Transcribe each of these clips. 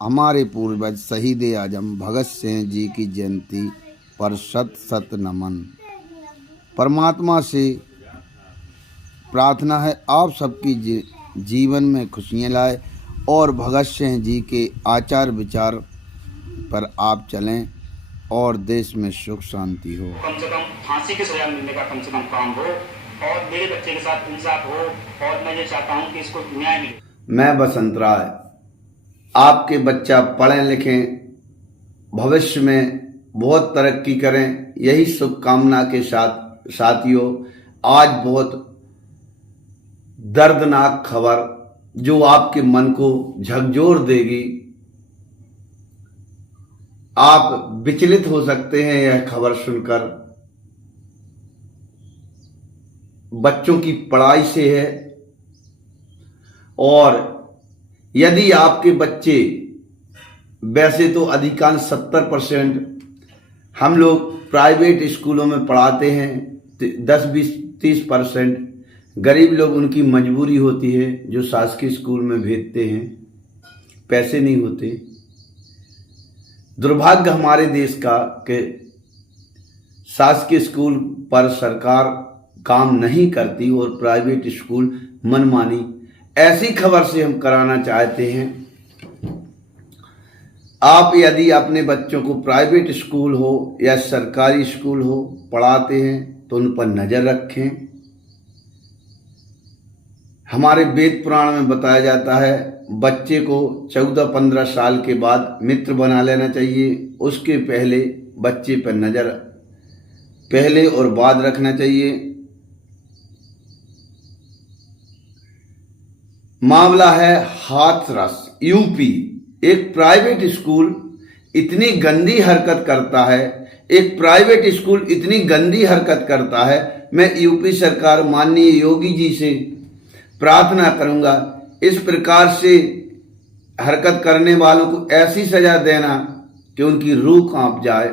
हमारे पूर्वज शहीद आजम भगत सिंह जी की जयंती पर शत शत नमन। परमात्मा से प्रार्थना है आप सबकी जीवन में खुशियाँ लाए और भगत सिंह जी के आचार विचार पर आप चलें और देश में सुख शांति हो। कम से कम फांसी की सजा मिलने का कम से कम काम हो और मेरे बच्चे के साथ इंसाफ हो और मैं ये चाहता हूँ कि इसको न्याय मिले। मैं बसंत राय, आपके बच्चा पढ़ें लिखें, भविष्य में बहुत तरक्की करें, यही शुभकामना के साथ साथियों, आज बहुत दर्दनाक खबर जो आपके मन को झकझोर देगी। आप विचलित हो सकते हैं यह खबर सुनकर। बच्चों की पढ़ाई से है और यदि आपके बच्चे, वैसे तो अधिकांश 70% हम लोग प्राइवेट स्कूलों में पढ़ाते हैं, 10-20-30% गरीब लोग, उनकी मजबूरी होती है जो शासकीय स्कूल में भेजते हैं, पैसे नहीं होते। दुर्भाग्य हमारे देश का कि शासकीय स्कूल पर सरकार काम नहीं करती और प्राइवेट स्कूल मनमानी। ऐसी खबर से हम कराना चाहते हैं, आप यदि अपने बच्चों को प्राइवेट स्कूल हो या सरकारी स्कूल हो पढ़ाते हैं तो उन पर नज़र रखें। हमारे वेद पुराण में बताया जाता है बच्चे को 14-15 साल के बाद मित्र बना लेना चाहिए, उसके पहले बच्चे पर नज़र पहले और बाद रखना चाहिए। मामला है हाथरस, यूपी। एक प्राइवेट स्कूल इतनी गंदी हरकत करता है, एक प्राइवेट स्कूल इतनी गंदी हरकत करता है। मैं यूपी सरकार माननीय योगी जी से प्रार्थना करूंगा, इस प्रकार से हरकत करने वालों को ऐसी सजा देना कि उनकी रूह कांप जाए।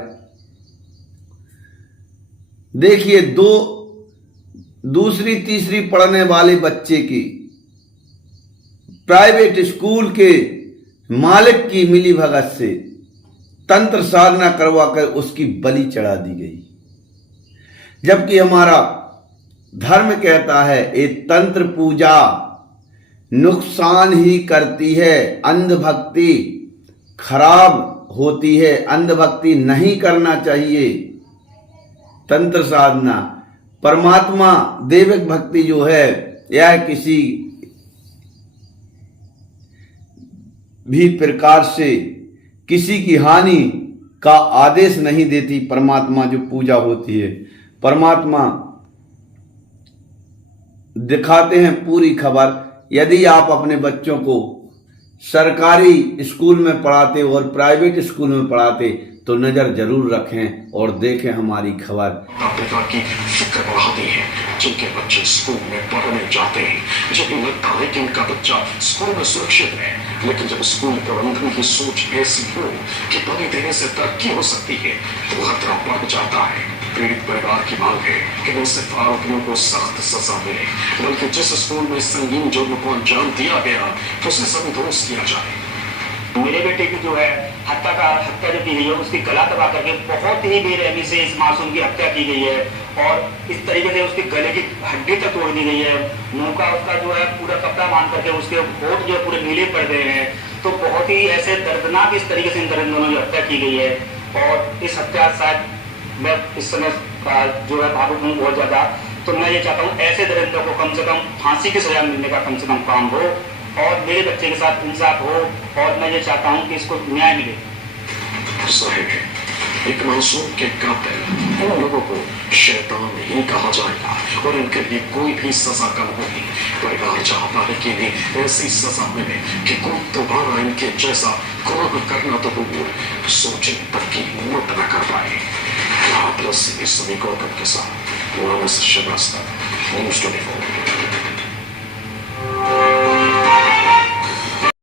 देखिए, दूसरी तीसरी पढ़ने वाले बच्चे की प्राइवेट स्कूल के मालिक की मिली भगत से तंत्र साधना करवाकर उसकी बलि चढ़ा दी गई, जबकि हमारा धर्म कहता है ये तंत्र पूजा नुकसान ही करती है, अंधभक्ति खराब होती है, अंधभक्ति नहीं करना चाहिए। तंत्र साधना, परमात्मा दैविक भक्ति जो है यह किसी भी प्रकार से किसी की हानि का आदेश नहीं देती। परमात्मा जो पूजा होती है, परमात्मा दिखाते हैं पूरी खबर। यदि आप अपने बच्चों को सरकारी स्कूल में पढ़ाते और प्राइवेट स्कूल में पढ़ाते तो नज़र जरूर रखें और देखें हमारी खबर। प्रकार की फिक्र बढ़ाते हैं जिनके बच्चे स्कूल में पढ़ने जाते हैं, जिन्हें लगता है कि उनका बच्चा स्कूल में सुरक्षित है, लेकिन जब स्कूल प्रबंधन की सोच ऐसी हो कि बलि देने से तरक्की हो सकती है तो खतरा बढ़ जाता है। पीड़ित परिवार की मांग है कि न सिर्फ आरोपियों को सख्त सजा मिले, बल्कि जिस स्कूल में संगीन जुर्म को अंजाम दिया गया उसे संतोष किया जाए। मेरे बेटे की जो है हत्या जो की गई है, उसकी गला दबा करके बहुत ही बेरहमी से इस मासूम की हत्या की गई है और इस तरीके से उसके गले की हड्डी तक तोड़ दी गई है। मुंह का उसका जो है पूरा कपड़ा बांध करके उसके होठ जो है पूरे नीले पड़ गए हैं। तो बहुत ही ऐसे दर्दनाक इस तरीके से इन दोनों की हत्या की गई है और इस हत्या शायद मैं इस समय जो है भावुक हूँ बहुत ज्यादा। तो मैं ये चाहता हूँ ऐसे दरिंदों को कम से कम फांसी की सजा मिलने का कम से कम काम हो और मेरे बच्चे के साथ इंसाफ हो और मैं ये चाहता हूँ कि इसको न्याय मिले। एक मासूम के कातिल उन लोगों को शैतान ही कहा जाएगा और इनके लिए कोई भी सजा कम होगी। परिवार चाहता है कि इन्हें ऐसी सजा मिले कि कोई दोबारा इनके जैसा गुनाह करना तो दूर सोचने तक की हिम्मत न कर पाए। सभी गौतम के साथ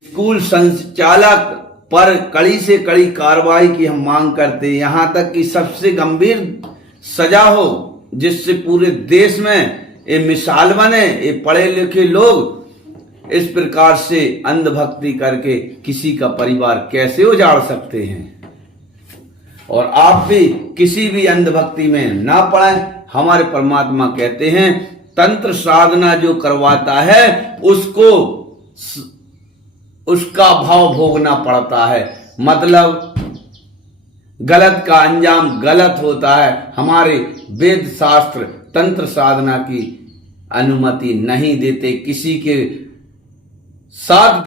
स्कूल संचालक पर कड़ी से कड़ी कार्रवाई की हम मांग करते हैं, यहाँ तक कि सबसे गंभीर सजा हो जिससे पूरे देश में ये मिसाल बने। ये पढ़े लिखे लोग इस प्रकार से अंधभक्ति करके किसी का परिवार कैसे उजाड़ सकते हैं। और आप भी किसी भी अंधभक्ति में ना पड़ें। हमारे परमात्मा कहते हैं तंत्र साधना जो करवाता है उसको उसका भाव भोगना पड़ता है, मतलब गलत का अंजाम गलत होता है। हमारे वेद शास्त्र तंत्र साधना की अनुमति नहीं देते। किसी के साथ